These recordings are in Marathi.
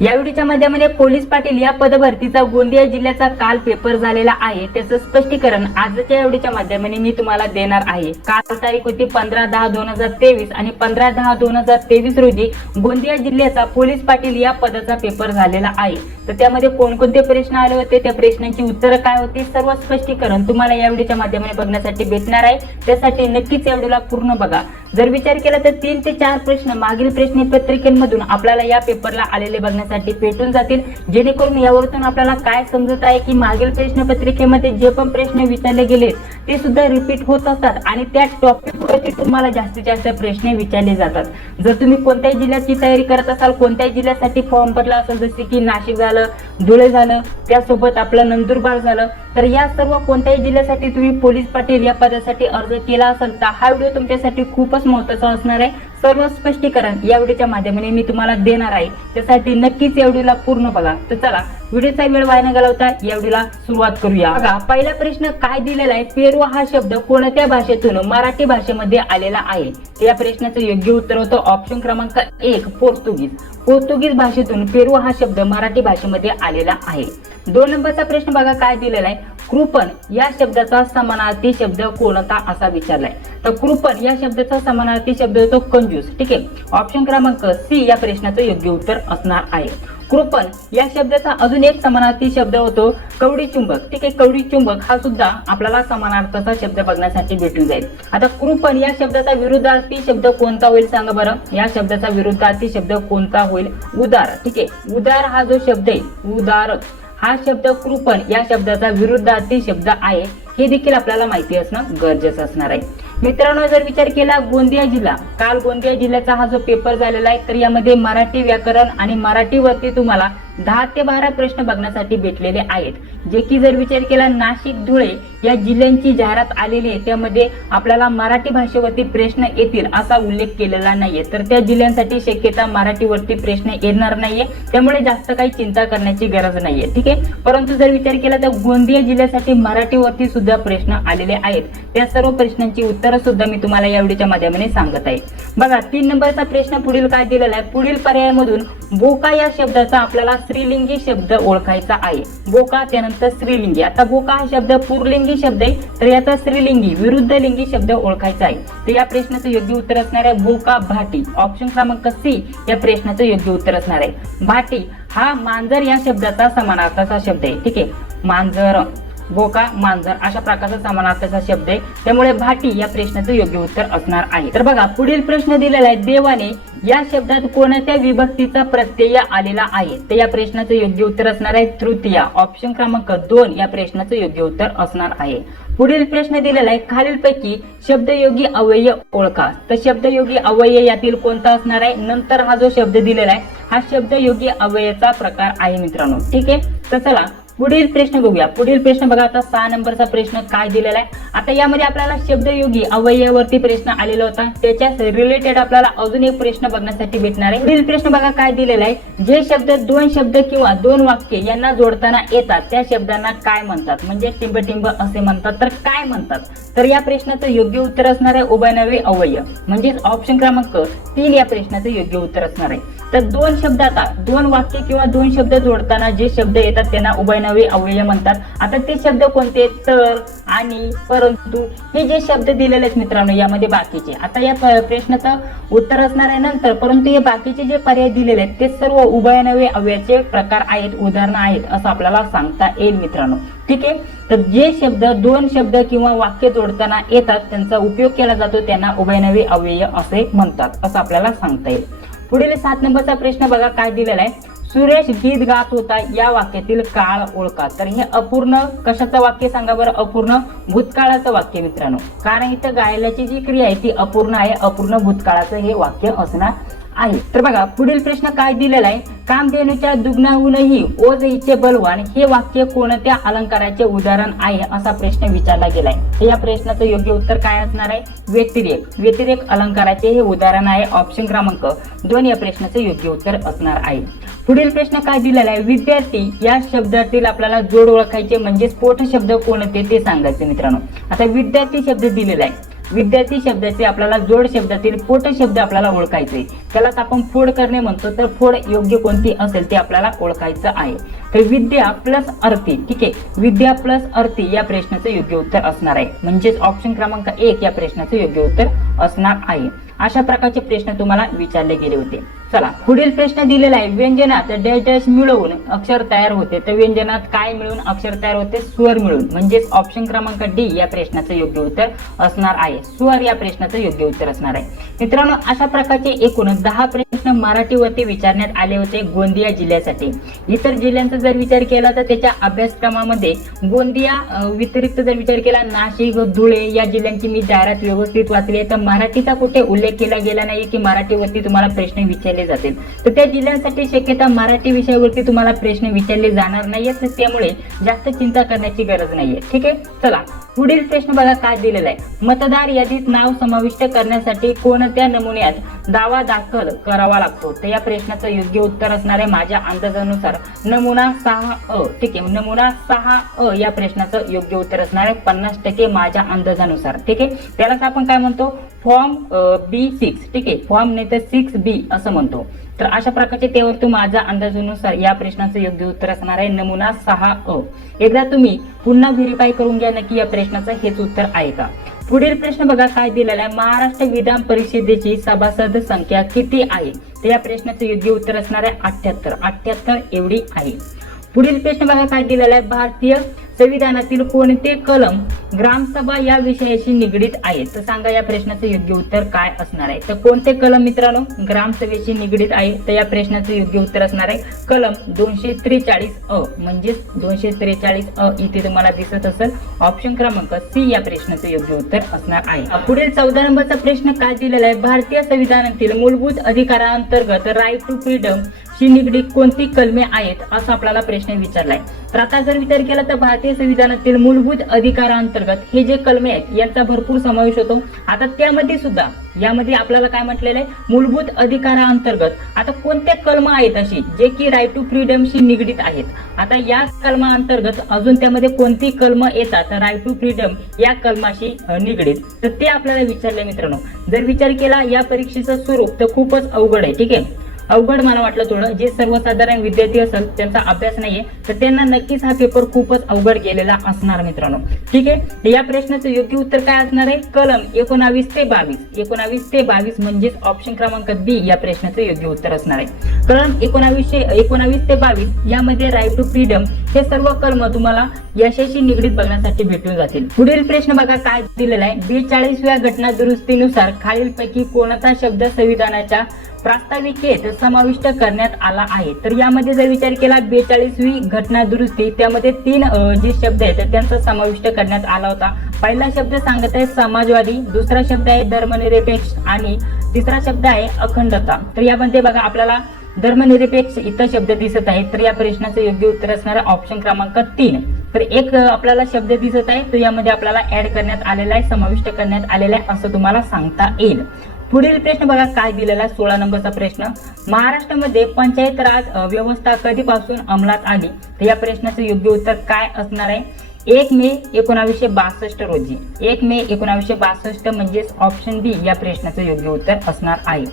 या व्हिडिओच्या माध्यमाने पोलीस पाटील या पदभरतीचा गोंदिया जिल्ह्याचा काल पेपर झालेला आहे, त्याचं स्पष्टीकरण आजच्या व्हिडिओच्या माध्यमाने मी तुम्हाला देणार आहे। काल तारीख होती 15/10/2023 आणि 15/10/2023 रोजी गोंदिया जिल्ह्याचा पोलीस पाटील या पदाचा पेपर झालेला आहे। तर त्यामध्ये कोणकोणते प्रश्न आले होते, त्या प्रश्नांची उत्तरं काय होती, सर्व स्पष्टीकरण तुम्हाला या व्हिडिओच्या माध्यमाने बघण्यासाठी भेटणार आहे। त्यासाठी नक्कीच या व्हिडिओला पूर्ण बघा। जर विचार केला तर 3 ते 4 प्रश्न मागील प्रश्नपत्रिकेमधून आपल्याला या पेपरला आलेले बघण्यासाठी भेटून जातील, जेणेकरून यावरून आपल्याला काय समजत आहे की मागील प्रश्नपत्रिकेमध्ये जे पण प्रश्न विचारले गेले ते सुद्धा रिपीट होत असतात आणि त्या टॉपिकवरती तुम्हाला जास्तीत जास्त प्रश्न विचारले जातात। जर तुम्ही कोणत्याही जिल्ह्याची तयारी करत असाल, कोणत्याही जिल्ह्यासाठी फॉर्म भरला असेल, जसे की नाशिक झालं, धुळे झालं, त्यासोबत आपलं नंदुरबार झालं, तर या सर्व कोणत्याही जिल्ह्यासाठी तुम्ही पोलीस पाटील या पदासाठी अर्ज केला असेल तर हा व्हिडिओ तुमच्यासाठी खूपच महत्त्वाचा असणार आहे। सर्व स्पष्टीकरण या व्हिडिओच्या माध्यमाने मी तुम्हाला देणार आहे, त्यासाठी नक्कीच या व्हिडिओला पूर्ण बघा। तर चला व्हिडिओचा वेळ वाया न घालवता या व्हिडिओला सुरुवात करूया। बघा, पहिला प्रश्न काय दिलेला आहे, पेरू हा शब्द कोणत्या भाषेतून मराठी भाषेमध्ये आलेला आहे? या प्रश्नाचं योग्य उत्तर होतं ऑप्शन क्रमांक 1 पोर्तुगीज। पोर्तुगीज भाषेतून पेरू हा शब्द मराठी भाषेमध्ये आलेला आहे। 2 नंबरचा प्रश्न बघा काय दिलेला आहे, कृपण या शब्दाचा समानार्थी शब्द कोणता असा विचारलाय। तर कृपण या शब्दाचा समानार्थी शब्द होतो कंजूस। ठीक आहे, ऑप्शन क्रमांक सी या प्रश्नाचं योग्य उत्तर असणार आहे। कृपण या शब्दाचा अजून एक समानार्थी शब्द होतो कवडी चुंबक। ठीक आहे, कवडी चुंबक हा सुद्धा आपल्याला समानार्थाचा शब्द बघण्यासाठी भेटून जाईल। आता कृपण या शब्दाचा विरुद्धार्थी शब्द कोणता होईल सांगा बरं? या शब्दाचा विरुद्धार्थी शब्द कोणता होईल? उदार। ठीक आहे, उदार हा जो शब्द आहे, उदार हा शब्द कृपण या शब्दाचा विरुद्धार्थी शब्द आहे, हे देखील आपल्याला माहिती असणं गरजेचं असणार आहे। मित्रांनो, जर विचार केला गोंदिया जिल्हा, काल गोंदिया जिल्ह्याचा हा जो पेपर झालेला आहे, तर यामध्ये मराठी व्याकरण आणि मराठीवरती तुम्हाला 10 ते 12 प्रश्न बघण्यासाठी भेटलेले आहेत, जे की जर विचार केला नाशिक, धुळे या जिल्ह्यांची जाहिरात आलेली आहे, त्यामध्ये आपल्याला मराठी भाषेवरती प्रश्न येतील असा उल्लेख केलेला नाहीये। तर त्या जिल्ह्यांसाठी शक्यता मराठीवरती प्रश्न येणार नाहीये, त्यामुळे जास्त काही चिंता करण्याची गरज नाहीये। ठीक आहे, परंतु जर विचार केला तर गोंदिया जिल्ह्यासाठी मराठीवरती सुद्धा प्रश्न आलेले आहेत, त्या सर्व प्रश्नांची उत्तरं सुद्धा मी तुम्हाला या व्हिडिओच्या माध्यमाने सांगत आहे। बघा, 3 नंबरचा प्रश्न पुढील काय दिलेला आहे, पुढील पर्यायामधून बोका या शब्दाचा आपल्याला स्त्रीलिंगी शब्द ओळखायचा आहे। बोका त्यानंतर स्त्रीलिंगी। आता बोका हा शब्द पुरलिंगी शब्द आहे, तर याचा स्त्रीलिंगी विरुद्ध लिंगी शब्द ओळखायचा आहे। तर या प्रश्नाचं योग्य उत्तर असणार आहे बोका भाटी। ऑप्शन क्रमांक सी या प्रश्नाचं योग्य उत्तर असणार आहे। भाटी हा मांजर या शब्दाचा समानार्थाचा शब्द आहे। ठीक आहे, मांजर, बोका, मांजर अशा प्रकारचा समानार्थाचा शब्द आहे, त्यामुळे भाटी या प्रश्नाचं योग्य उत्तर असणार आहे। तर बघा, पुढील प्रश्न दिलेला आहे, देवाने या शब्दात कोणत्या विभक्तीचा प्रत्यय आलेला आहे? तर या प्रश्नाचं योग्य उत्तर असणार आहे तृतीया। ऑप्शन क्रमांक 2 या प्रश्नाचं योग्य उत्तर असणार आहे। पुढील प्रश्न दिलेला आहे, खालीलपैकी शब्दयोगी अव्यय ओळखा। तर शब्दयोगी अव्यय यातील कोणता असणार आहे? नंतर हा जो शब्द दिलेला आहे हा शब्दयोगी अव्ययाचा प्रकार आहे मित्रांनो। ठीक आहे, तर चला पुढील प्रश्न बघूया। पुढील प्रश्न बघा, आता 6 नंबरचा प्रश्न काय दिलेला आहे, आता यामध्ये आपल्याला शब्दयोगी अव्ययावरती प्रश्न आलेला होता, त्याच्या रिलेटेड आपल्याला अजून एक प्रश्न बघण्यासाठी भेटणार आहे। पुढील प्रश्न बघा काय दिलेला आहे, जे शब्द 2 शब्द किंवा 2 वाक्य यांना जोडताना येतात त्या शब्दांना काय म्हणतात? म्हणजे टिंब असे म्हणतात, तर काय म्हणतात? तर या प्रश्नाचं योग्य उत्तर असणार आहे उभयनवी अव्यय, म्हणजे ऑप्शन क्रमांक 3 या प्रश्नाचं योग्य उत्तर असणार आहे। तर 2 शब्दात 2 वाक्य किंवा 2 शब्द जोडताना जे शब्द येतात त्यांना उभयनवी अव्यय म्हणतात। आता ते शब्द कोणते? तर, आणि, परंतु हे जे शब्द दिलेले आहेत मित्रांनो यामध्ये बाकीचे, आता या प्रश्नाचं उत्तर असणार आहे नंतर, परंतु हे बाकीचे जे पर्याय दिलेले आहेत ते सर्व उभयनवी अव्ययाचे प्रकार आहेत, उदाहरणं आहेत असं आपल्याला सांगता येईल मित्रांनो। ठीक आहे, तर जे शब्द 2 शब्द किंवा वाक्य जोडताना येतात त्यांचा उपयोग केला जातो त्यांना उभयनवी अव्यय असे म्हणतात असं आपल्याला सांगता येईल। पुढील 7 नंबरचा प्रश्न बघा काय दिलेला आहे, सुरेश गीत गात होता या वाक्यातील काळ ओळखा। तर हे अपूर्ण कशाचं वाक्य सांगा बरं? अपूर्ण भूतकाळाचं वाक्य मित्रांनो, कारण इथं गायल्याची जी क्रिया आहे ती अपूर्ण आहे, अपूर्ण भूतकाळाचं हे वाक्य असणार आहे। तर बघा पुढील प्रश्न काय दिलेला आहे, कामधेनूच्या दुग्नाहूनही ओझ हिचे बलवान हे वाक्य कोणत्या अलंकाराचे उदाहरण आहे असा प्रश्न विचारला गेलाय। तर या प्रश्नाचं योग्य उत्तर काय असणार आहे? व्यतिरेक। व्यतिरेक अलंकाराचे हे उदाहरण आहे, ऑप्शन क्रमांक 2 या प्रश्नाचं योग्य उत्तर असणार आहे। पुढील प्रश्न काय दिलेला आहे, विद्यार्थी या शब्दातील आपल्याला जोड ओळखायचे म्हणजे स्फोट शब्द कोणते ते सांगायचे मित्रांनो। आता विद्यार्थी शब्द दिलेला आहे, विद्यार्थी शब्दाचे आपल्याला जोड शब्दातील पोट शब्द आपल्याला ओळखायचे, त्यालाच आपण फोड करणे म्हणतो. तर फोड योग्य कोणती असेल ते आपल्याला ओळखायचं आहे. तर विद्या प्लस अर्थी, ठीक आहे, विद्या प्लस अर्थी या प्रश्नाचं योग्य उत्तर असणार आहे. म्हणजेच ऑप्शन क्रमांक 1 या प्रश्नाचं योग्य उत्तर असणार आहे. अशा प्रकारचे प्रश्न तुम्हाला विचारले गेले होते. चला पुढील प्रश्न दिलेला आहे, व्यंजनात डॅश डॅश मिळवून अक्षर तयार होते. तर व्यंजनात काय मिळून अक्षर तयार होते? स्वर मिळून. म्हणजेच ऑप्शन क्रमांक डी या प्रश्नाचं योग्य उत्तर असणार आहे. स्वर या प्रश्नाचं योग्य उत्तर असणार आहे. मित्रांनो, अशा प्रकारचे एकूण 10 प्रश्न मराठीवरती विचारण्यात आले होते गोंदिया जिल्ह्यासाठी. इतर जिल्ह्यांचा जर विचार केला तर त्याच्या अभ्यासक्रमामध्ये गोंदिया व्यतिरिक्त जर विचार केला, नाशिक, धुळे या जिल्ह्यांची मी जाहिरात व्यवस्थित वाचली आहे. तर मराठीचा कुठे उल्लेख केला गेला नाही की मराठीवरती तुम्हाला प्रश्न विचारले जातील. तर त्या जिल्ह्यांसाठी शक्यता मराठी विषयावरती तुम्हाला प्रश्न विचारले जाणार नाहीयेत. तर त्यामुळे जास्त चिंता करण्याची गरज नाहीये. ठीक आहे, चला पुढील प्रश्न बघा काय दिलेला आहे. मतदार यादीत नाव समाविष्ट करण्यासाठी कोणत्या नमुन्यात दावा दाखल करावा लागतो? तर या प्रश्नाचं योग्य उत्तर असणार आहे माझ्या अंदाजानुसार नमुना 6अ. ठीक आहे, नमुना 6अ या प्रश्नाचं योग्य उत्तर असणार आहे 50% माझ्या अंदाजानुसार. ठीक आहे, त्यालाच आपण काय म्हणतो? Form B6. ठीक आहे, फॉर्म नाही तर 6B असं म्हणतो. तर अशा प्रकारचे त्यावर माझ्या अंदाजानुसार या प्रश्नाचं योग्य उत्तर असणार आहे नमुना 6अ. एकदा तुम्ही पुन्हा व्हेरीफाय करून घ्या नक्की या प्रश्नाचं हेच उत्तर आहे का. पुढील प्रश्न बघा काय दिलेला आहे. महाराष्ट्र विधान परिषदेची सभासद संख्या किती आहे? तर या प्रश्नाचं योग्य उत्तर असणार आहे 78 एवढी आहे. पुढील प्रश्न बघा काय दिलेला आहे. भारतीय संविधानातील कोणते कलम ग्रामसभा या विषयाशी निगडीत आहेत? तर सांगा या प्रश्नाचं योग्य उत्तर काय असणार आहे. तर कोणते कलम मित्रांनो ग्रामसभेशी निगडीत आहे? तर या प्रश्नाचं योग्य उत्तर असणार आहे कलम 243अ. म्हणजेच 243अ इथे तुम्हाला दिसत असेल. ऑप्शन क्रमांक सी या प्रश्नाचं योग्य उत्तर असणार आहे. पुढील 14 नंबरचा प्रश्न काय दिलेला आहे. भारतीय संविधानातील मूलभूत अधिकारांतर्गत राईट टू फ्रीडम शी निगडीत कोणती कलमे आहेत असं आपल्याला प्रश्न विचारलाय. तर आता जर विचार केला तर भारतीय संविधानातील मूलभूत अधिकारांतर्गत हे जे कलमे आहेत यांचा भरपूर समावेश होतो. आता त्यामध्ये सुद्धा यामध्ये आपल्याला काय म्हटलेलं आहे मूलभूत अधिकारांतर्गत आता कोणते कलम आहेत अशी जे की राईट टू फ्रीडम शी निगडीत आहेत. आता या कलमांतर्गत अजून त्यामध्ये कोणती कलम येतात राईट टू फ्रीडम या कलमाशी निगडीत तर ते आपल्याला विचारले. मित्रांनो जर विचार केला या परीक्षेचं स्वरूप तर खूपच अवघड आहे. ठीक आहे, अवघड मला वाटलं थोडं. जे सर्वसाधारण विद्यार्थी असेल त्यांचा अभ्यास नाहीये तर त्यांना नक्कीच हा पेपर खूपच अवघड गेलेला असणार मित्रांनो. ठीक आहे, या प्रश्नाचं योग्य उत्तर काय असणार आहे कलम 19 ते 22 म्हणजेच ऑप्शन क्रमांक बी या प्रश्नाचं योग्य उत्तर असणार आहे. कलम 19 ते 22 यामध्ये राईट टू फ्रीडम हे सर्व कलम तुम्हाला यशाशी निगडीत बघण्यासाठी भेटून जातील. पुढील प्रश्न बघा काय दिलेला आहे. 42व्या घटना दुरुस्तीनुसार खालीलपैकी कोणता शब्द संविधानाच्या प्रास्ताविकेत समाविष्ट करण्यात आला आहे? तर यामध्ये जर विचार केला 42वी घटना दुरुस्ती त्यामध्ये 3 जे शब्द आहेत त्यांचा समाविष्ट करण्यात आला होता. पहिला शब्द सांगत आहे समाजवादी, दुसरा शब्द आहे धर्मनिरपेक्ष आणि तिसरा शब्द आहे अखंडता. तर यामध्ये बघा आपल्याला धर्मनिरपेक्ष इतर शब्द दिसत आहे. तर या प्रश्नाचं योग्य उत्तर असणार आहे ऑप्शन क्रमांक 3. तर एक आपल्याला शब्द दिसत आहे तो यामध्ये आपल्याला ऍड करण्यात आलेला आहे समाविष्ट करण्यात आलेला आहे असं तुम्हाला सांगता येईल. पुढील प्रश्न बघा काय दिलेला आहे. 16 नंबरचा प्रश्न. महाराष्ट्रामध्ये पंचायत राज व्यवस्था कधीपासून अंमलात आली? तर या प्रश्नाचं योग्य उत्तर काय असणार आहे 1 मे 1962 रोजी. 1 मे 1962 म्हणजेच ऑप्शन बी या प्रश्नाचं योग्य उत्तर असणार आहे.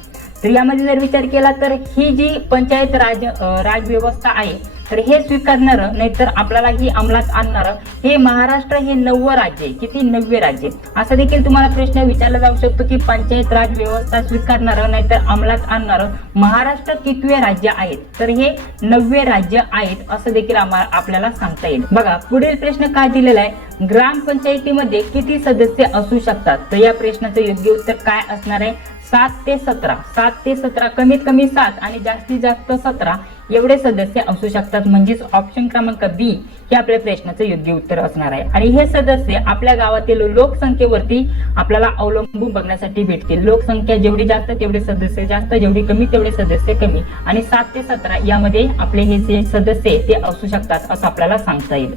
तर यामध्ये जर विचार केला तर ही जी पंचायत राज व्यवस्था आहे तर हे स्वीकारणारं नाहीतर आपल्याला ही अंमलात आणणारं हे महाराष्ट्र हे 9वं राज्य आहे. किती 9वे राज्य असा देखील तुम्हाला प्रश्न विचारला जाऊ शकतो की पंचायत राज व्यवस्था स्वीकारणारं नाहीतर अंमलात आणणारं महाराष्ट्र कितवे राज्य आहेत? तर हे 9वे राज्य आहेत असं देखील आपल्याला सांगता येईल. बघा पुढील प्रश्न काय दिलेला आहे. ग्रामपंचायतीमध्ये किती सदस्य असू शकतात? तर या प्रश्नाचं योग्य उत्तर काय असणार आहे 7 ते 17 कमीत कमी 7 आणि जास्तीत जास्त 17 एवढे सदस्य असू शकतात. म्हणजेच ऑप्शन क्रमांक बी हे आपल्या प्रश्नाचं योग्य उत्तर असणार आहे. आणि हे सदस्य आपल्या गावातील लोकसंख्येवरती आपल्याला अवलंबून बघण्यासाठी भेटतील. लोकसंख्या जेवढी जास्त तेवढे सदस्य जास्त, जेवढी कमी तेवढे सदस्य कमी आणि 7 ते 17 यामध्ये आपले हे जे सदस्य ते असू शकतात असं आपल्याला सांगता येईल.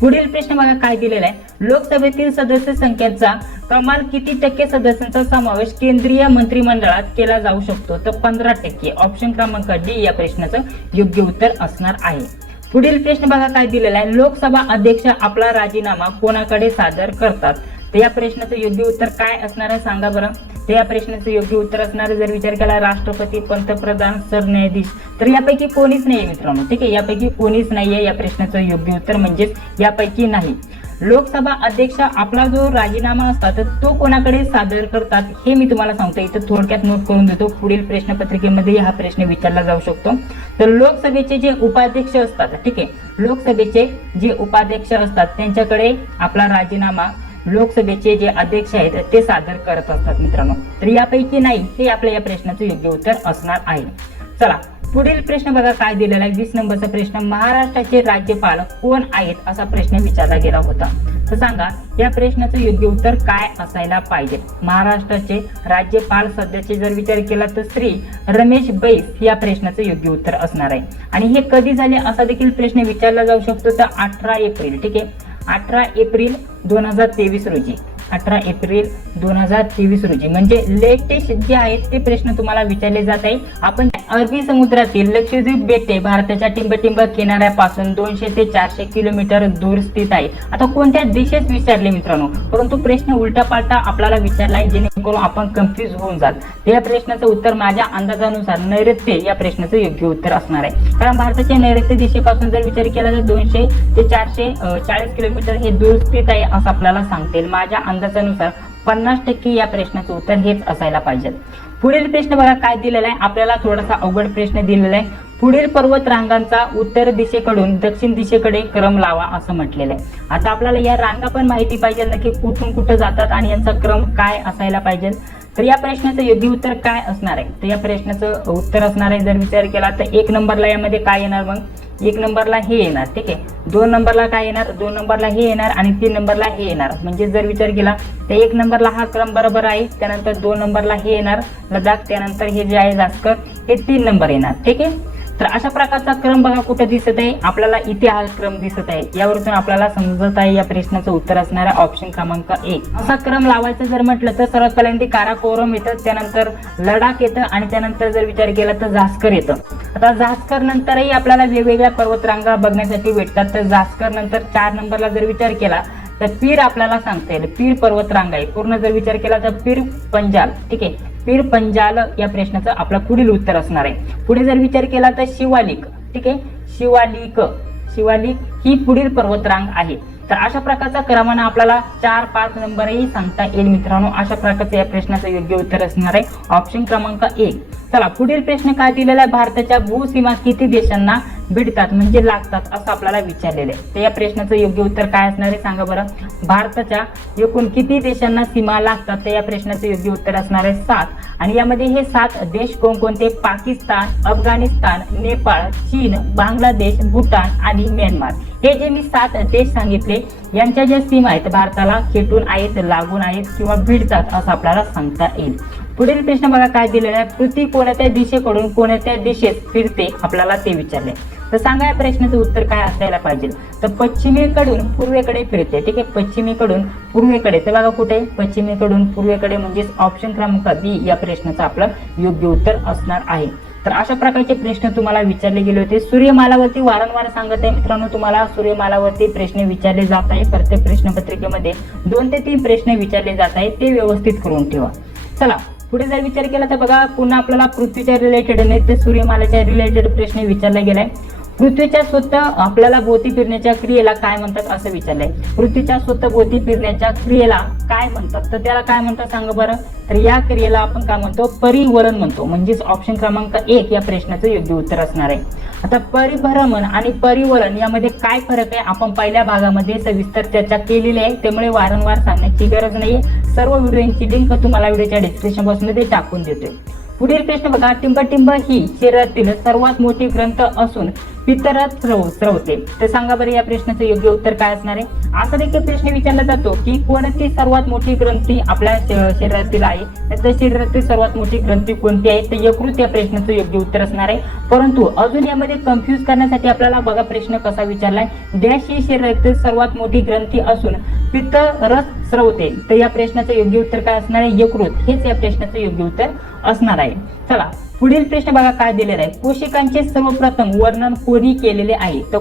पुढील प्रश्न बघा काय दिलेला आहे. लोकसभेतील सदस्य संख्येचा कमाल किती टक्के सदस्यांचा समावेश केंद्रीय मंत्रिमंडळात केला जाऊ शकतो? तर 15%. ऑप्शन क्रमांक डी या प्रश्नाचं योग्य उत्तर असणार आहे. पुढील प्रश्न बघा काय दिलेला आहे. लोकसभा अध्यक्ष आपला राजीनामा कोणाकडे सादर करतात? तर या प्रश्नाचं योग्य उत्तर काय असणार आहे सांगा बरं. तर या प्रश्नाचं योग्य उत्तर असणार जर विचार केला राष्ट्रपती, पंतप्रधान, सरन्यायाधीश, तर यापैकी कोणीच नाहीये मित्रांनो. ठीक आहे, यापैकी कोणीच नाहीये या प्रश्नाचं योग्य उत्तर, म्हणजेच यापैकी नाही. लोकसभा अध्यक्ष आपला जो राजीनामा असतात तो कोणाकडे सादर करतात हे मी तुम्हाला सांगतो. इथं थोडक्यात नोट करून देतो, पुढील प्रश्नपत्रिकेमध्ये हा प्रश्न विचारला जाऊ शकतो. तर लोकसभेचे जे उपाध्यक्ष असतात, ठीक आहे, लोकसभेचे जे उपाध्यक्ष असतात त्यांच्याकडे आपला राजीनामा लोकसभेचे जे अध्यक्ष आहेत ते सादर करत असतात मित्रांनो. तर यापैकी नाही हे आपल्या या प्रश्नाचं योग्य उत्तर असणार आहे. चला पुढील प्रश्न बघा काय दिलेला आहे. 20 नंबरचा प्रश्न, महाराष्ट्राचे राज्यपाल कोण आहेत असा प्रश्न विचारला गेला होता. तर सांगा या प्रश्नाचं योग्य उत्तर काय असायला पाहिजे. महाराष्ट्राचे राज्यपाल सध्याचे जर विचार केला तर श्री रमेश बैस या प्रश्नाचं योग्य उत्तर असणार आहे. आणि हे कधी झाले असा देखील प्रश्न विचारला जाऊ शकतो. तर 18 एप्रिल, ठीक आहे, 18 एप्रिल 2023 रोजी, 18 एप्रिल 2023 रोजी, म्हणजे लेटेस्ट जे आहेत ते प्रश्न तुम्हाला विचारले जात आहे. आपण अरबी समुद्रातील लक्षद्वीप बेटे भारताच्या टिंबटिंब किनाऱ्यापासून 200 ते 400 किलोमीटर दूर स्थित आहे. आता कोणत्या देशात विचारले मित्रांनो, परंतु प्रश्न उलटा पालटा आपल्याला विचारला आहे जेणेकरून आपण कन्फ्युज होऊन जाल. या प्रश्नाचं उत्तर माझ्या अंदाजानुसार नैऋत्य या प्रश्नाचं योग्य उत्तर असणार आहे. कारण भारताच्या नैऋत्य दिशेपासून जर विचार केला तर 200 ते 440 किलोमीटर हे दूर स्थित आहे असं आपल्याला सांगता येईल. माझ्या अंदाजानुसार 50% या प्रश्नाचं उत्तर हेच असायला पाहिजे. पुढील प्रश्न बघा काय दिलेला आहे. आपल्याला थोडासा अवघड प्रश्न दिलेला आहे. पुढील पर्वत रांगांचा उत्तर दिशेकडून दक्षिण दिशेकडे क्रम लावा असं म्हटलेलं आहे. आता आपल्याला या रांगा पण माहिती पाहिजे ना की कुठून कुठं जातात आणि यांचा क्रम काय असायला पाहिजे. तर या प्रश्नाचं योग्य उत्तर काय असणार आहे. तर या प्रश्नाचं उत्तर असणार आहे जर विचार केला तर 1 नंबरला यामध्ये काय येणार, मग 1 नंबरला हे येणार, ठीक आहे, 2 नंबरला काय येणार, 2 नंबरला हे येणार आणि 3 नंबरला हे येणार. म्हणजे जर विचार केला तर 1 नंबरला हा क्रम बरोबर आहे, त्यानंतर 2 नंबरला हे येणार लडाख, त्यानंतर हे जे आहे जास्कर, हे 3 नंबर येणार. ठीक आहे, तर अशा प्रकारचा क्रम बघा कुठे दिसत आहे आपल्याला, इथे हा क्रम दिसत आहे. यावरून आपल्याला समजत आहे या प्रश्नाचं उत्तर असणार आहे ऑप्शन क्रमांक 1. असा क्रम लावायचा जर म्हटलं तर सर्वात पहिल्यांदा काराकोरम येतं, त्यानंतर लडाख येतं आणि त्यानंतर जर विचार केला तर जास्कर येतं. आता जास्कर नंतरही आपल्याला वेगवेगळ्या पर्वतरांगा बघण्यासाठी भेटतात. तर जास्कर नंतर 4 नंबरला जर विचार केला तर पीर आपल्याला सांगता येईल, पीर पर्वतरांगा आहे. पूर्ण जर विचार केला तर पीर पंजाल, ठीक आहे, पीर पंजाल या प्रश्नाचं आपलं पुढील उत्तर असणार आहे. पुढे जर विचार केला तर शिवालिक, ठीक आहे, शिवालिक ही पुढील पर्वतरांग आहे. तर अशा प्रकारचा क्रमानं आपल्याला 4-5 नंबरही सांगता येईल मित्रांनो. अशा प्रकारचं या प्रश्नाचं योग्य उत्तर असणार आहे ऑप्शन क्रमांक 1. चला पुढील प्रश्न काय दिलेला आहे, भारताच्या भूसीमा किती देशांना भिडतात म्हणजे लागतात असं आपल्याला विचारलेलं आहे. तर या प्रश्नाचं योग्य उत्तर काय असणार आहे सांगा बरं. भारताच्या एकूण किती देशांना सीमा लागतात तर या प्रश्नाचं योग्य उत्तर असणार आहे 7. आणि यामध्ये हे 7 देश कोणकोणते, पाकिस्तान, अफगाणिस्तान, नेपाळ, चीन, बांगलादेश, भूटान आणि म्यानमार. हे जे मी 7 देश सांगितले यांच्या ज्या सीमा आहेत भारताला खेटून आहेत, लागून आहेत किंवा भिडतात असं आपल्याला सांगता येईल. पुढील प्रश्न बघा काय दिलेला आहे, पृथ्वी कोणत्या दिशेकडून कोणत्या दिशेत फिरते आपल्याला ते विचारले. तर सांगा या प्रश्नाचं उत्तर काय असायला पाहिजे. तर पश्चिमेकडून पूर्वेकडे फिरते, ठीक आहे, पश्चिमेकडून पूर्वेकडे. तर बघा कुठे, पश्चिमेकडून पूर्वेकडे, म्हणजेच ऑप्शन क्रमांक बी या प्रश्नाचं आपलं योग्य उत्तर असणार आहे. तर अशा प्रकारचे प्रश्न तुम्हाला विचारले गेले होते. सूर्यमालावरती वारंवार सांगत आहे मित्रांनो, तुम्हाला सूर्यमालावरती प्रश्न विचारले जात आहे. प्रत्येक प्रश्नपत्रिकेमध्ये 2 ते 3 प्रश्न विचारले जात आहेत, ते व्यवस्थित करून ठेवा. चला पुढे जर विचार केला तर बघा पुन्हा आपल्याला पृथ्वीच्या रिलेटेड नाही ते सूर्यमालेच्या रिलेटेड प्रश्न विचारला गेलाय. पृथ्वीच्या स्वतः आपल्याला भोवती फिरण्याच्या क्रियेला काय म्हणतात असं विचारलंय. पृथ्वीच्या स्वतः भोवती फिरण्याच्या क्रियेला काय म्हणतात तर त्याला काय म्हणतात सांगा बरं. तर या क्रियेला आपण काय म्हणतो, परिवलन म्हणतो. म्हणजेच ऑप्शन क्रमांक 1 या प्रश्नाचं योग्य उत्तर असणार आहे. आता परिभ्रमण आणि परिवलन यामध्ये काय फरक आहे आपण पहिल्या भागामध्ये सविस्तर चर्चा केलेली आहे, त्यामुळे वारंवार सांगण्याची गरज नाहीये. सर्व व्हिडिओची लिंक तुम्हाला व्हिडिओच्या डिस्क्रिप्शन बॉक्समध्ये टाकून देतोय. पुढील प्रश्न बघा, टिंबटिंब ही शरीरातील सर्वात मोठी ग्रंथ असून पित्तरस स्रवते. तर सांगा बरं या प्रश्नाचं योग्य उत्तर काय असणार आहे. असा देखील प्रश्न विचारला जातो की कोणती सर्वात मोठी ग्रंथी आपल्या शरीरातील आहे, तर शरीरातील सर्वात मोठी ग्रंथी कोणती आहे. तर यकृत या प्रश्नाचं योग्य उत्तर असणार आहे. परंतु अजून यामध्ये कन्फ्युज करण्यासाठी आपल्याला बघा प्रश्न कसा विचारलाय, डॅश ही शरीरातील सर्वात मोठी ग्रंथी असून पित्तरस स्रवते. तर या प्रश्नाचं योग्य उत्तर काय असणार आहे, यकृत हेच या प्रश्नाचं योग्य उत्तर असणार आहे. चला पुढील प्रश्न बघा काय दिलेला आहे, कोशिकांचे सर्वप्रथम वर्णन कोणी केलेले आहे? तर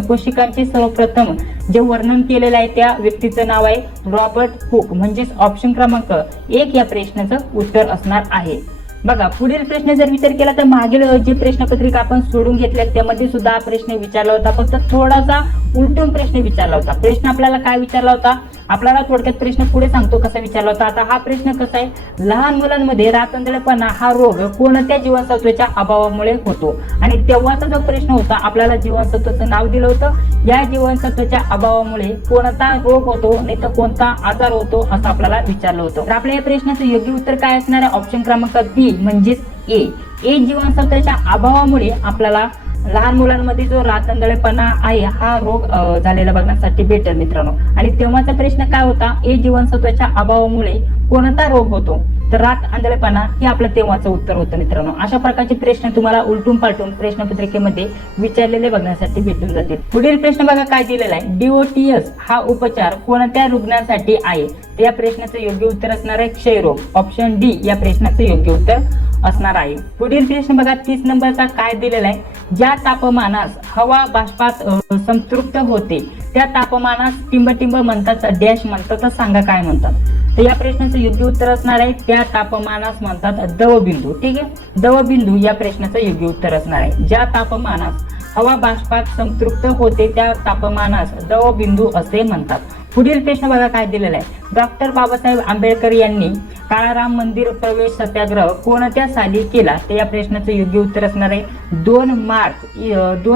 कोशिकांचे सर्वप्रथम जे वर्णन केलेलं आहे त्या व्यक्तीचं नाव आहे रॉबर्ट हुक, म्हणजेच ऑप्शन क्रमांक 1 या प्रश्नाचं उत्तर असणार आहे. बघा पुढील प्रश्न जर विचार केला तर मागील जे प्रश्नपत्रिका आपण सोडून घेतल्या त्यामध्ये सुद्धा हा प्रश्न विचारला होता, फक्त थोडासा उलटून प्रश्न विचारला होता. प्रश्न आपल्याला काय विचारला होता, आपल्याला थोडक्यात प्रश्न पुढे सांगतो कसा विचारला होता. आता हा प्रश्न कसा आहे, लहान मुलांमध्ये रातंधळेपणा हा रोग कोणत्या जीवनसत्वाच्या अभावामुळे होतो? आणि तेव्हाचा जो प्रश्न होता आपल्याला जीवनसत्वाचं नाव दिलं होतं, या जीवनसत्वाच्या अभावामुळे कोणता रोग होतो नाही तर कोणता आजार होतो असं आपल्याला विचारलं होतं. तर आपल्या या प्रश्नाचं योग्य उत्तर काय असणार आहे, ऑप्शन क्रमांक बी म्हणजेच ए जीवनसत्वाच्या अभावामुळे आपल्याला लहान मुलांमध्ये जो रातंधळेपणा आहे हा रोग झालेला बघण्यासाठी भेटेल मित्रांनो. आणि तेव्हाचा प्रश्न काय होता, ए जीवनसत्वाच्या अभावामुळे कोणता रोग होतो? तर रात आंधळेपणा हे आपलं तेव्हाचं उत्तर होतं मित्रांनो. अशा प्रकारचे प्रश्न तुम्हाला उलटून पालटून प्रश्नपत्रिकेमध्ये विचारलेले बघण्यासाठी भेटून जातील. पुढील प्रश्न बघा काय दिलेला आहे, DOTS हा उपचार कोणत्या रुग्णांसाठी आहे? तर या प्रश्नाचं योग्य उत्तर असणार आहे क्षयरोग, ऑप्शन डी या प्रश्नाचं योग्य उत्तर असणार आहे. पुढील प्रश्न बघा 30 नंबरचा काय दिलेला आहे, ज्या तापमानास हवा बाष्पात संतृप्त होते त्या तापमानास टिंबटिंब म्हणतात, डॅश म्हणतात, तर सांगा काय म्हणतात? तर या प्रश्नाचं योग्य उत्तर असणार आहे त्या तापमानास म्हणतात दवबिंदू. ठीक आहे, दवबिंदू या प्रश्नाचं योग्य उत्तर असणार आहे. ज्या तापमानास हवा बाष्पात संतृप्त होते त्या तापमानास दवबिंदू असे म्हणतात. पुढील प्रश्न बघा काय दिलेला आहे, डॉक्टर बाबासाहेब आंबेडकर यांनी काळाराम मंदिर प्रवेश सत्याग्रह कोणत्या साली केला? तर या प्रश्नाचं योग्य उत्तर असणार आहे 2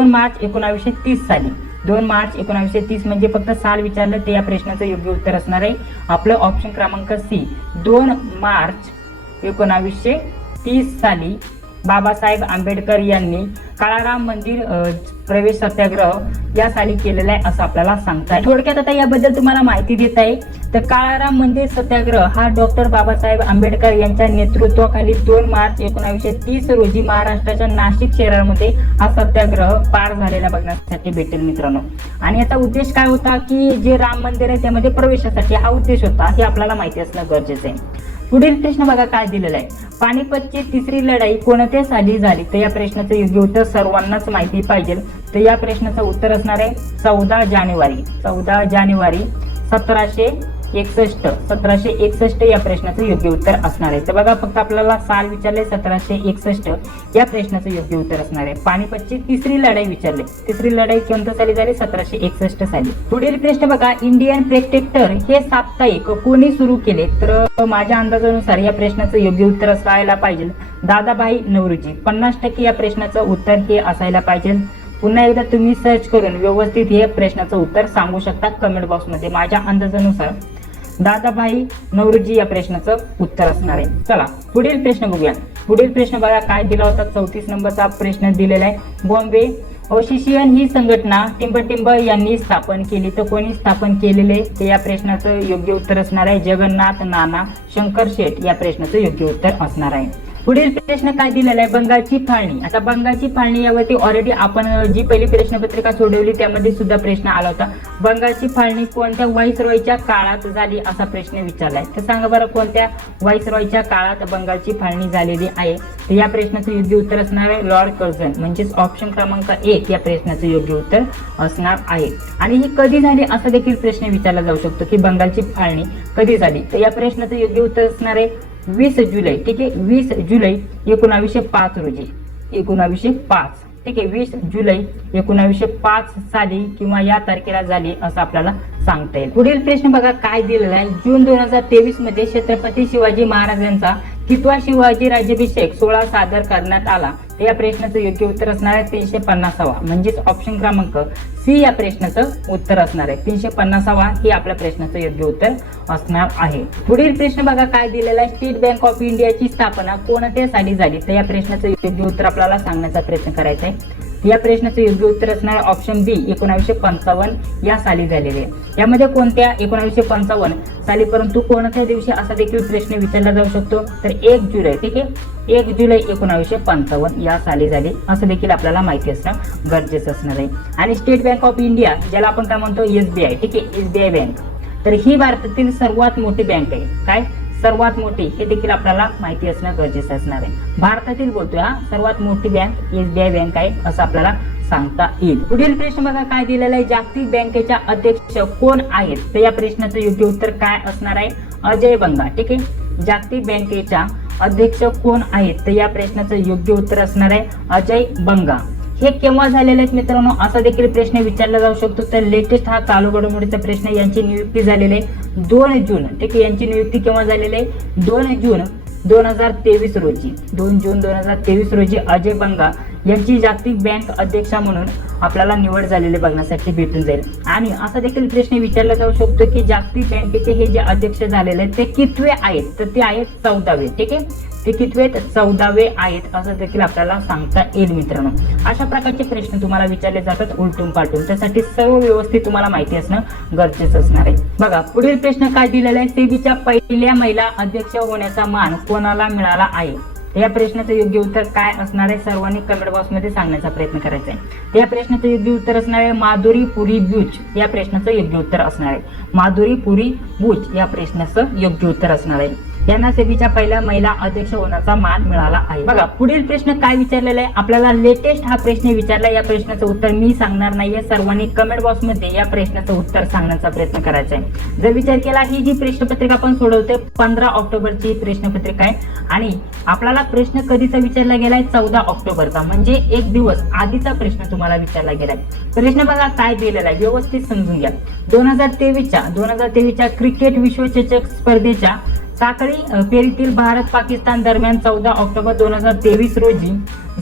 मार्च 1930 साली. 2 मार्च 1930 म्हणजे फक्त साल विचारलं ते या प्रश्नाचं योग्य उत्तर असणार आहे आपलं ऑप्शन क्रमांक सी. 2 मार्च 1930 साली बाबासाहेब आंबेडकर यांनी काळाराम मंदिर प्रवेश सत्याग्रह या साली केलेला आहे असं आपल्याला सांगताय. थोडक्यात आता याबद्दल तुम्हाला माहिती देत आहे. तर काळाराम मंदिर सत्याग्रह हा डॉक्टर बाबासाहेब आंबेडकर यांच्या नेतृत्वाखाली 2 मार्च 1930 रोजी महाराष्ट्राच्या नाशिक शहरामध्ये हा सत्याग्रह पार झालेला बघण्यासाठी भेटेल मित्रांनो. आणि याचा उद्देश काय होता की जे राम मंदिर आहे त्यामध्ये प्रवेशासाठी हा उद्देश होता, हे आपल्याला माहिती असणं गरजेचं आहे. पुढील प्रश्न बघा काय दिलेला आहे, पानिपतची तिसरी लढाई कोणत्या साली झाली? तर या प्रश्नाचं योग्य उत्तर सर्वांनाच माहिती पाहिजे. तर या प्रश्नाचं उत्तर असणार आहे 14 जानेवारी 1761 या प्रश्नाचं योग्य उत्तर असणार आहे. तर बघा फक्त आपल्याला साल विचारले 1761 या प्रश्नाचं योग्य उत्तर असणार आहे. पानिपतची तिसरी लढाई विचारले, तिसरी लढाई कोणत्या साली झाली? 1761 साली. पुढील प्रश्न बघा, इंडियन प्रेस्टेक्टर हे साप्ताहिक कोणी सुरू केले? तर माझ्या अंदाजानुसार या प्रश्नाचं योग्य उत्तर असायला पाहिजे दादाभाई नौरोजी. 50% या प्रश्नाचं उत्तर हे असायला पाहिजे. पुन्हा एकदा तुम्ही सर्च करून व्यवस्थित हे प्रश्नाचं उत्तर सांगू शकता कमेंट बॉक्समध्ये. माझ्या अंदाजानुसार दादाभाई नौरोजी या प्रश्नाचं उत्तर असणार आहे. चला पुढील प्रश्न बघूया. पुढील प्रश्न बघा काय दिला होता, 34 नंबरचा प्रश्न दिलेला आहे, बॉम्बे असोसिएशन ही संघटना टिंबटिंब यांनी स्थापन केली. तर कोणी स्थापन केलेले? ते या प्रश्नाचं योग्य उत्तर असणार आहे जगन्नाथ नाना शंकर शेठ या प्रश्नाचं योग्य उत्तर असणार आहे. पुढील प्रश्न काय दिलेला आहे, बंगालची फाळणी. आता बंगालची फाळणी यावरती ऑलरेडी आपण जी पहिली प्रश्नपत्रिका सोडवली त्यामध्ये सुद्धा प्रश्न आला होता. बंगालची फाळणी कोणत्या व्हाईसरॉयच्या काळात झाली असा प्रश्न विचारलाय. तर सांगा बरं कोणत्या व्हाईसरॉयच्या काळात बंगालची फाळणी झालेली आहे? तर या प्रश्नाचं योग्य उत्तर असणार आहे लॉर्ड कर्झन, म्हणजेच ऑप्शन क्रमांक 1 या प्रश्नाचं योग्य उत्तर असणार आहे. आणि ही कधी झाली असा देखील प्रश्न विचारला जाऊ शकतो की बंगालची फाळणी कधी झाली? तर या प्रश्नाचं योग्य उत्तर असणार आहे 20 जुलै. ठीक आहे, 20 जुलै 1905 रोजी. 1905. ठीक आहे, 20 जुलै 1905 साली किंवा या तारखेला झाली असं आपल्याला सांगता येईल. पुढील प्रश्न बघा काय दिलेला आहे, जून 2023 मध्ये छत्रपती शिवाजी महाराजांचा कितवा शिवाजी राज्याभिषेक सोहळा सादर करण्यात आला? या प्रश्नाचं योग्य उत्तर असणार आहे 350वा, म्हणजेच ऑप्शन क्रमांक सी या प्रश्नाचं उत्तर असणार आहे 350वा हे आपल्या प्रश्नाचं योग्य उत्तर असणार आहे. पुढील प्रश्न बघा काय दिलेला आहे, स्टेट बँक ऑफ इंडियाची स्थापना कोणत्या साली झाली? तर या प्रश्नाचं योग्य उत्तर आपल्याला सांगण्याचा प्रयत्न करायचा आहे. या प्रश्नाचं योग्य उत्तर असणार ऑप्शन बी 1955 या साली झालेले आहे. यामध्ये कोणत्या 1955 साली, परंतु कोणत्या दिवशी असा देखील प्रश्न विचारला जाऊ शकतो? तर 1 जुलै. ठीक आहे, 1 जुलै 1955 या साली झाली असं देखील आपल्याला माहिती असणं गरजेचं असणार आहे. आणि स्टेट बँक ऑफ इंडिया ज्याला आपण काय म्हणतो SBI. ठीक आहे, SBI बँक. तर ही भारतातील सर्वात मोठी बँक आहे. काय? सर्वात मोठी हे देखील आपल्याला माहिती असणं गरजेचं असणार आहे. भारतातील बोलतोय हा, सर्वात मोठी बँक SBI बँक आहे असं आपल्याला सांगता येईल. पुढील प्रश्न बघा काय दिलेला आहे, जागतिक बँकेच्या अध्यक्ष कोण आहेत? तर या प्रश्नाचं योग्य उत्तर काय असणार आहे? अजय बंगा. ठीक आहे, जागतिक बँकेच्या अध्यक्ष कोण आहेत? तर या प्रश्नाचं योग्य उत्तर असणार आहे अजय बंगा. हे केव्हा झालेले आहेत मित्रांनो असा देखील प्रश्न विचारला जाऊ शकतो. तर लेटेस्ट हा चालू घडामोडीचा प्रश्न, यांची नियुक्ती झालेली आहे 2 जून. ठीक आहे, यांची नियुक्ती केव्हा झालेली आहे? 2 जून 2023 रोजी. 2 जून 2023 रोजी अजय बंगा यांची जागतिक बँक अध्यक्षा म्हणून आपल्याला निवड झालेली बघण्यासाठी भेटून जाईल. आणि असा देखील प्रश्न विचारला जाऊ शकतो की जागतिक बँकेचे हे जे अध्यक्ष झालेले आहेत ते कितवे आहेत? तर ते आहेत 14वे. ठीक आहे, ते कितवे? 14वे आहेत असं देखील आपल्याला सांगता येईल मित्रांनो. अशा प्रकारचे प्रश्न तुम्हाला विचारले जातात उलटून पालटून, त्यासाठी सर्व व्यवस्थित तुम्हाला माहिती असणं गरजेचं असणार आहे. बघा पुढील प्रश्न काय दिलेला आहे, सेबीच्या पहिल्या महिला अध्यक्ष होण्याचा मान कोणाला मिळाला आहे? या प्रश्नाचं योग्य उत्तर काय असणार आहे? सर्वांनी कमेंट बॉक्स मध्ये सांगण्याचा प्रयत्न करायचा आहे. या प्रश्नाचं योग्य उत्तर असणार आहे माधुरी पुरी बुच. या प्रश्नाचं योग्य उत्तर असणार आहे माधुरी पुरी बुच. या प्रश्नाचं योग्य उत्तर असणार आहे. यांना सेबीच्या पहिल्या महिला अध्यक्ष होण्याचा मान मिळाला आहे. बघा पुढील प्रश्न काय विचारलेला आहे आपल्याला, लेटेस्ट हा प्रश्न विचारला. या प्रश्नाचं उत्तर मी सांगणार नाहीये, सर्वांनी कमेंट बॉक्स मध्ये या प्रश्नाचं उत्तर सांगण्याचा प्रयत्न करायचा आहे. जर विचार केला, ही जी प्रश्नपत्रिका आपण सोडवते 15 ऑक्टोबरची प्रश्नपत्रिका आहे आणि आपल्याला प्रश्न कधीचा विचारला गेलाय? 14 ऑक्टोबरचा, म्हणजे एक दिवस आधीचा प्रश्न तुम्हाला विचारला गेलाय. प्रश्न बघा काय दिलेला आहे, व्यवस्थित समजून घ्या. 2023च्या क्रिकेट विश्वचषक स्पर्धेच्या साखळी फेरीतील भारत पाकिस्तान दरम्यान 14 ऑक्टोबर 2023 रोजी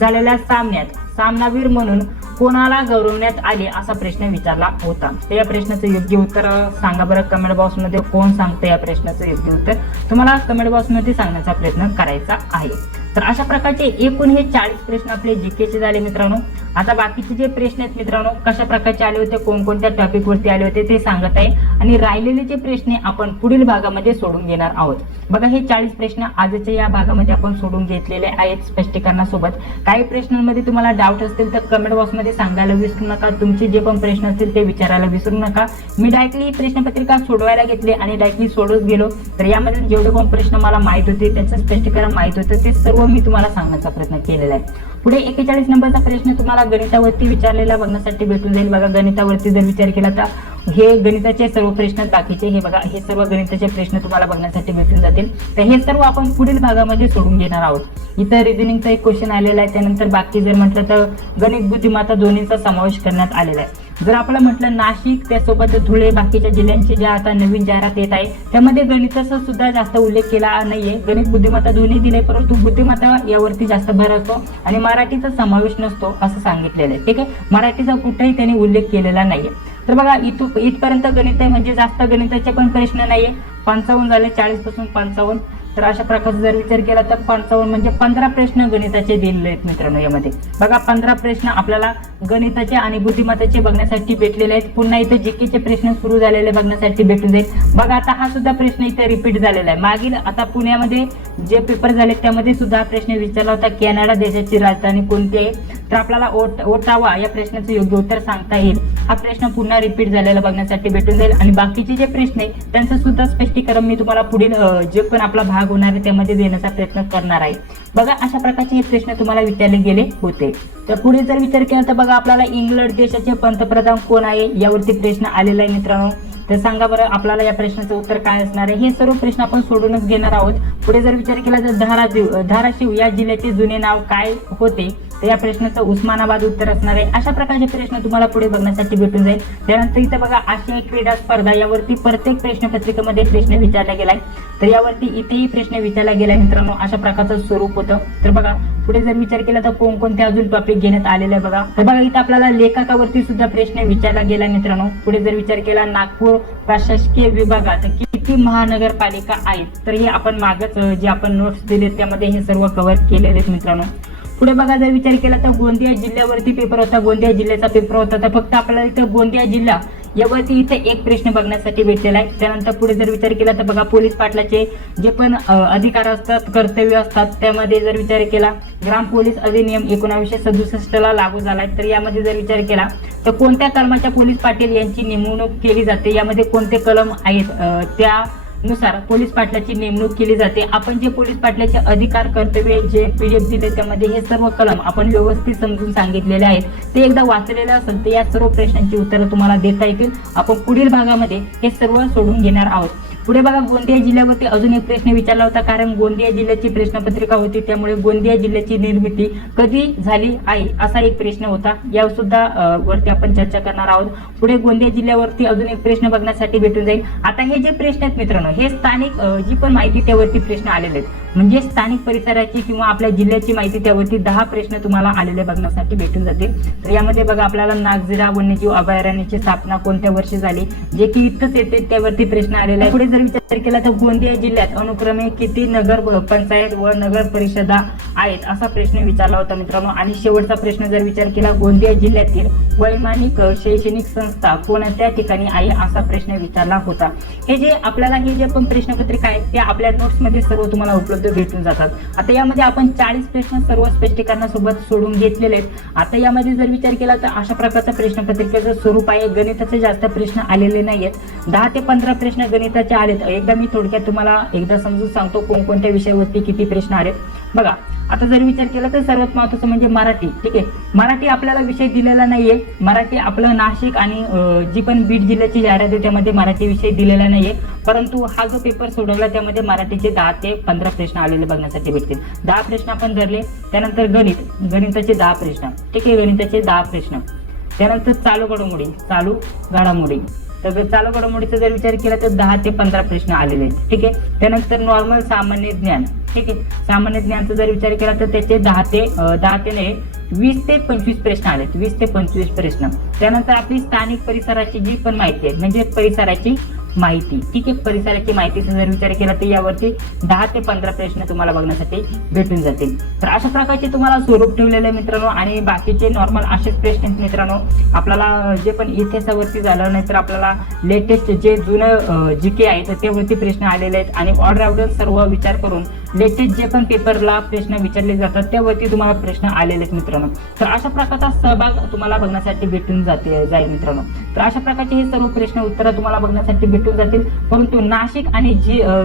झालेल्या सामन्यात सामनावीर म्हणून कोणाला गौरवण्यात आले असा प्रश्न विचारला होता. तर या प्रश्नाचं योग्य उत्तर सांगा बरं कमेंट बॉक्स मध्ये. कोण सांगतं या प्रश्नाचं योग्य उत्तर? तुम्हाला कमेंट बॉक्स मध्ये सांगण्याचा प्रयत्न करायचा आहे. तर अशा प्रकारचे एकूण हे 40 प्रश्न आपले जीकेचे झाले मित्रांनो. आता बाकीचे जे प्रश्न आहेत मित्रांनो कशा प्रकारचे आले होते, कोणकोणत्या टॉपिक वरती आले होते ते सांगत आहे आणि राहिलेले जे प्रश्न आपण पुढील भागामध्ये सोडून घेणार आहोत. बघा हे 40 प्रश्न आजच्या या भागामध्ये आपण सोडून घेतलेले आहेत स्पष्टीकरणासोबत. काही प्रश्नांमध्ये तुम्हाला डाऊट असतील तर कमेंट बॉक्स मध्ये सांगायला विसरू नका. तुमचे जे पण प्रश्न असतील ते विचारायला विसरू नका. मी डायरेक्टली ही प्रश्नपत्रिका सोडवायला घेतली आणि डायरेक्टली सोडत गेलो. तर यामध्ये जेवढे पण प्रश्न मला माहित होते त्याचं स्पष्टीकरण माहित होतं ते सर्व मी तुम्हाला सांगण्याचा प्रयत्न केलेला आहे. पुढे 41 नंबरचा प्रश्न तुम्हाला गणितावरती विचारलेला बघण्यासाठी भेटून जाईल. बघा गणितावरती जर विचार केला तर हे गणिताचे सर्व प्रश्न बाकीचे हे बघा हे सर्व गणिताचे प्रश्न तुम्हाला बघण्यासाठी भेटून जातील. तर हे सर्व आपण पुढील भागामध्ये सोडून घेणार आहोत. इथं रिझनिंगचा एक क्वेश्चन आलेला आहे, त्यानंतर बाकी जर म्हटलं तर गणित बुद्धिमत्ता दोन्हीचा समावेश करण्यात आलेला आहे. जर आपल्याला म्हटलं नाशिक त्यासोबत धुळे बाकीच्या जिल्ह्यांची ज्या आता नवीन जाहिरात येत आहे त्यामध्ये गणिताचा सुद्धा जास्त उल्लेख केला नाहीये. गणित बुद्धिमत्ता दोन्ही दिले, परंतु बुद्धिमत्ता यावरती जास्त भर असतो आणि मराठीचा समावेश नसतो असं सांगितलेलं आहे. ठीक आहे, मराठीचा कुठेही त्यांनी उल्लेख केलेला नाहीये. तर बघा इथपर्यंत गणित आहे, म्हणजे जास्त गणिताचे पण प्रश्न नाहीये. 55 झाले, 40 पासून 55. तर अशा प्रकारचा जर विचार केला तर 55 म्हणजे 15 प्रश्न गणिताचे दिलेले आहेत मित्रांनो. यामध्ये बघा 15 प्रश्न आपल्याला गणिताचे आणि बुद्धिमत्ताचे बघण्यासाठी भेटलेले आहेत. पुन्हा इथे जीकेचे प्रश्न सुरू झालेले बघण्यासाठी भेटून जाईल. बघा आता हा सुद्धा प्रश्न इथे रिपीट झालेला आहे. मागील आता पुण्यामध्ये जे पेपर झाले त्यामध्ये सुद्धा प्रश्न विचारला होता, कॅनडा देशाची राजधानी कोणती आहे? तर आपल्याला ओटावा या प्रश्नाचं योग्य उत्तर सांगता येईल. हा प्रश्न पुन्हा रिपीट झालेला बघण्यासाठी भेटून जाईल आणि बाकीचे जे प्रश्न आहे त्यांचं सुद्धा स्पष्टीकरण मी तुम्हाला पुढील जे पण आपला भाग होणार आहे त्यामध्ये देण्याचा प्रयत्न करणार आहे. बघा अशा प्रकारचे हे प्रश्न तुम्हाला विचारले गेले होते. तर पुढे जर विचार केला तर बघा आपल्याला इंग्लंड देशाचे पंतप्रधान कोण आहे यावरती प्रश्न आलेला आहे मित्रांनो. तर सांगा बरं आपल्याला या प्रश्नाचं उत्तर काय असणार आहे? हे सर्व प्रश्न आपण सोडूनच घेणार आहोत. पुढे जर विचार केला तर धाराशिव या जिल्ह्याचे जुने नाव काय होते? तर या प्रश्नाचं उस्मानाबाद उत्तर असणार आहे. अशा प्रकारचे प्रश्न तुम्हाला पुढे बघण्यासाठी भेटून जाईल. त्यानंतर इथे बघा आशियाई क्रीडा स्पर्धा यावरती प्रत्येक प्रश्नपत्रिकेमध्ये प्रश्न विचारला गेलाय. तर यावरती इथेही प्रश्न विचारला गेलाय मित्रांनो. अशा प्रकारचं स्वरूप होतं. तर बघा पुढे जर विचार केला तर कोणकोणते अजून टॉपिक घेण्यात आलेले आहे बघा. तर बघा इथं आपल्याला लेखकावरती सुद्धा प्रश्न विचारला गेला मित्रांनो. पुढे जर विचार केला नागपूर प्रशासकीय विभागात किती महानगरपालिका आहेत? तर हे आपण मागच जे आपण नोट्स दिले त्यामध्ये हे सर्व कव्हर केलेले आहेत मित्रांनो. पुढे बघा जर विचार केला तर गोंदिया जिल्ह्यावरती पेपर होता, गोंदिया जिल्ह्याचा पेपर होता. तर फक्त आपल्याला इथं गोंदिया जिल्हा यावरती इथे एक प्रश्न बघण्यासाठी भेटलेला आहे. त्यानंतर पुढे जर विचार केला तर बघा पोलीस पाटलाचे जे पण अधिकार असतात कर्तव्य असतात त्यामध्ये जर विचार केला ग्राम पोलीस अधिनियम 1967 ला लागू झालाय. तर यामध्ये जर विचार केला तर कोणत्या कलमाच्या पोलीस पाटील यांची नेमणूक केली जाते, यामध्ये कोणते कलम आहेत त्या नुसार पोलीस पाटलाची नेमणूक केली जाते। आपण जे पोलीस पाटलाचे अधिकार कर्तव्य जे PDF दिले त्यामध्ये हे सर्व कलम आपण व्यवस्थित समजून सांगितलेले आहेत, ते एकदा वाचलेले असेल तर या सर्व प्रश्नांची उत्तरं तुम्हाला देता येतील। आपण पुढील भागामध्ये हे सर्व सोडून घेणार आहोत। पुढे बघा, गोंदिया जिल्ह्यावरती अजून एक प्रश्न विचारला होता, कारण गोंदिया जिल्ह्याची प्रश्नपत्रिका होती, त्यामुळे गोंदिया जिल्ह्याची निर्मिती कधी झाली आहे असा एक प्रश्न होता, या सुद्धा वरती आपण चर्चा करणार आहोत। पुढे गोंदिया जिल्ह्यावरती अजून एक प्रश्न बघण्यासाठी भेटून जाईल। आता हे जे प्रश्न आहेत मित्रांनो, हे स्थानिक जी पण माहिती त्यावरती प्रश्न आलेले आहेत, म्हणजे स्थानिक परिसराची किंवा आपल्या जिल्ह्याची माहिती त्यावरती 10 प्रश्न तुम्हाला आलेले बघण्यासाठी भेटून जातील। तर यामध्ये बघा, आपल्याला नागझिरा वन्यजीव अभयारण्याची स्थापना कोणत्या वर्षी झाली, जे की इथंच येते त्यावरती प्रश्न आलेला आहे। पुढे जर विचार केला तर गोंदिया जिल्ह्यात अनुक्रमे किती नगर पंचायत व नगर परिषदा आहेत असा प्रश्न विचारला होता मित्रांनो। आणि शेवटचा प्रश्न जर विचार केला, गोंदिया जिल्ह्यातील वैमानिक शैक्षणिक संस्था कोणत्या ठिकाणी आहे असा प्रश्न विचारला होता। हे जे पण प्रश्नपत्रिका आहेत त्या आपल्या नोट्स मध्ये सर्व तुम्हाला उपलब्ध भेटून जातात। आता यामध्ये आपण 40 प्रश्न सर्व स्पष्टीकरणासोबत सोडून घेतलेले आहेत। आता यामध्ये जर विचार केला तर अशा प्रकारचा प्रश्नपत्रिकेचं स्वरूप आहे, गणिताचे जास्त प्रश्न आलेले नाहीयेत, 10 ते 15 प्रश्न गणिताचे आलेत। एकदा मी थोडक्यात तुम्हाला एकदा समजून सांगतो कोणकोणत्या विषयावरती किती प्रश्न आलेत। बघा, आता जर विचार केला तर सर्वात महत्त्वाचं म्हणजे मराठी। ठीक आहे, मराठी आपल्याला विषय दिलेला नाहीये, मराठी आपलं नाशिक आणि जी पण बीड जिल्ह्याची जाहिरात आहे त्यामध्ये मराठी विषय दिलेला नाहीये, परंतु हा जो पेपर सोडवला त्यामध्ये मराठीचे 10 ते 15 प्रश्न आलेले बघण्यासाठी भेटतील। 10 प्रश्न आपण धरले, त्यानंतर गणिताचे 10 प्रश्न, ठीक आहे, गणिताचे 10 प्रश्न, त्यानंतर चालू घडामोडी तर चालू घडामोडीचा जर विचार केला तर 10 ते 15 प्रश्न आलेले आहेत। ठीक आहे, त्यानंतर नॉर्मल सामान्य ज्ञान, ठीक आहे, सामान्य ज्ञानचा जर विचार केला तर त्याचे 20 ते 25 प्रश्न आलेत, 20 ते 25 प्रश्न। त्यानंतर आपली स्थानिक परिसराची जी पण माहिती आहे, म्हणजे परिसराची माहिती, ठीक आहे, परिसराची माहितीचा जर विचार केला तर यावरती 10 ते 15 प्रश्न तुम्हाला बघण्यासाठी भेटून जातील। तर अशा प्रकारचे तुम्हाला स्वरूप ठेवलेले आहे मित्रांनो। आणि बाकीचे नॉर्मल असेच प्रश्न आहेत मित्रांनो। आपल्याला जे पण इतिहासावरती झालं नाही तर आपल्याला लेटेस्ट जे जुनं GK आहे तर त्यावरती प्रश्न आलेले आहेत, आणि ऑलराऊंडर सर्व विचार करून लेटेस्ट जे पण पेपरला प्रश्न विचारले जातात त्यावरती तुम्हाला प्रश्न आलेले आहेत मित्रांनो। तर अशा प्रकारचा सहभाग तुम्हाला बघण्यासाठी भेटून जाईल मित्रांनो। तर अशा प्रकारचे हे सर्व प्रश्न उत्तर तुम्हाला बघण्यासाठी भेटून जातील। परंतु नाशिक आणि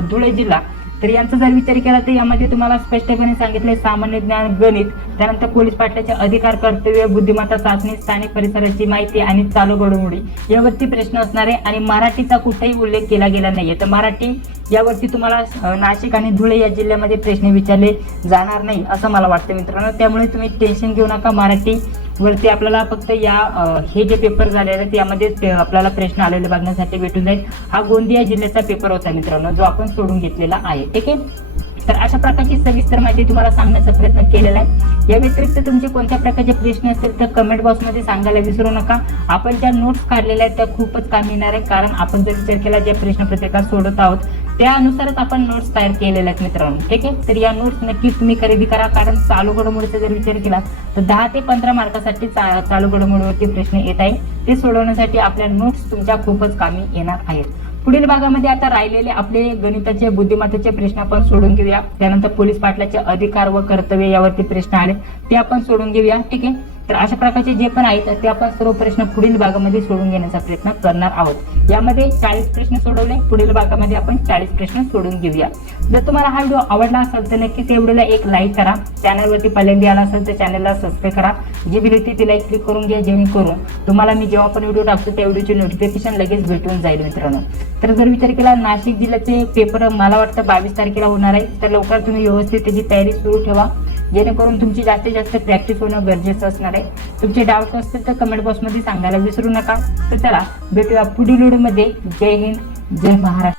धुळे जिल्हा तर यांचा जर विचार केला तर यामध्ये तुम्हाला स्पष्टपणे सांगितले सामान्य ज्ञान, गणित, त्यानंतर पोलीस पाटलाचे अधिकार कर्तव्य, बुद्धिमत्ता चाचणी, स्थानिक परिसराची माहिती आणि चालू घडामोडी यावरती प्रश्न असणार आहे। आणि मराठीचा कुठेही उल्लेख केला गेला नाहीये, तर मराठी यावरती तुम्हाला नाशिक आणि धुळे या जिल्ह्यामध्ये प्रश्न विचारले जाणार नाही असं मला वाटतं मित्रांनो। त्यामुळे तुम्ही टेन्शन घेऊ नका, मराठी वरती आपल्याला फक्त हे जे पेपर झालेले आहेत यामध्ये आपल्याला प्रश्न आलेले बघण्यासाठी भेटून जाईल। हा गोंदिया जिल्ह्याचा पेपर होता मित्रांनो, जो आपण सोडून घेतलेला आहे। ठीक आहे, तर अशा प्रकारची सविस्तर माहिती तुम्हाला सांगण्याचा प्रयत्न केलेला आहे। या व्यतिरिक्त तुमचे कोणत्या प्रकारचे प्रश्न असतील तर कमेंट बॉक्समध्ये सांगायला विसरू नका। आपण ज्या नोट्स काढलेल्या आहेत त्या खूपच कामी येणार आहे, कारण आपण जर विचार केला ज्या प्रश्नपत्रिका सोडत आहोत त्यानुसारच आपण नोट्स तयार केलेल्या आहेत मित्रांनो। ठीक आहे, तर या नोट्स नक्कीच तुम्ही खरेदी करा, कारण चालू घडामोडीचा जर विचार केला तर 10 ते 15 मार्कासाठी चालू घडामोडीवरती प्रश्न येत आहे, ते सोडवण्यासाठी आपल्या नोट्स तुमच्या खूपच कामी येणार आहेत। पुढील भागामध्ये आता राहिलेले आपले गणिताचे, बुद्धिमत्तेचे प्रश्न आपण सोडून घेऊया। त्यानंतर पोलीस पाटलाचे अधिकार व कर्तव्य यावरती प्रश्न आले ते आपण सोडून घेऊया। ठीक आहे, तर अशा प्रकारचे जे पण आहेत ते आपण सर्व प्रश्न पुढील भागामध्ये सोडून घेण्याचा प्रयत्न करणार आहोत। यामध्ये 40 प्रश्न सोडवले, पुढील भागामध्ये आपण 40 प्रश्न सोडून घेऊया। जर तुम्हाला हा व्हिडिओ आवडला असेल तर नक्कीच या व्हिडिओला एक लाईक करा, चॅनलवरती पहिल्यांदा आला असेल तर चॅनलला सबस्क्राईब करा, जी बिल होती ती लाईक क्लिक करून घ्या, जेणेकरून तुम्हाला मी जेव्हा पण व्हिडिओ टाकतो त्या व्हिडिओची नोटिफिकेशन लगेच भेटून जाईल मित्रांनो। तर जर विचार केला नाशिक जिल्ह्याचे पेपर मला वाटतं 22 तारखेला होणार आहे, तर लवकर तुम्ही व्यवस्थित त्याची तयारी सुरू ठेवा, जेणेकरून तुमची जास्तीत जास्त प्रॅक्टिस होणं गरजेचं असणार आहे। तुमचे डाऊट्स असतील तर कमेंट बॉक्समध्ये सांगायला विसरू नका। तर चला भेटूया पुढील व्हिडिओमध्ये। जय हिंद, जय महाराष्ट्र।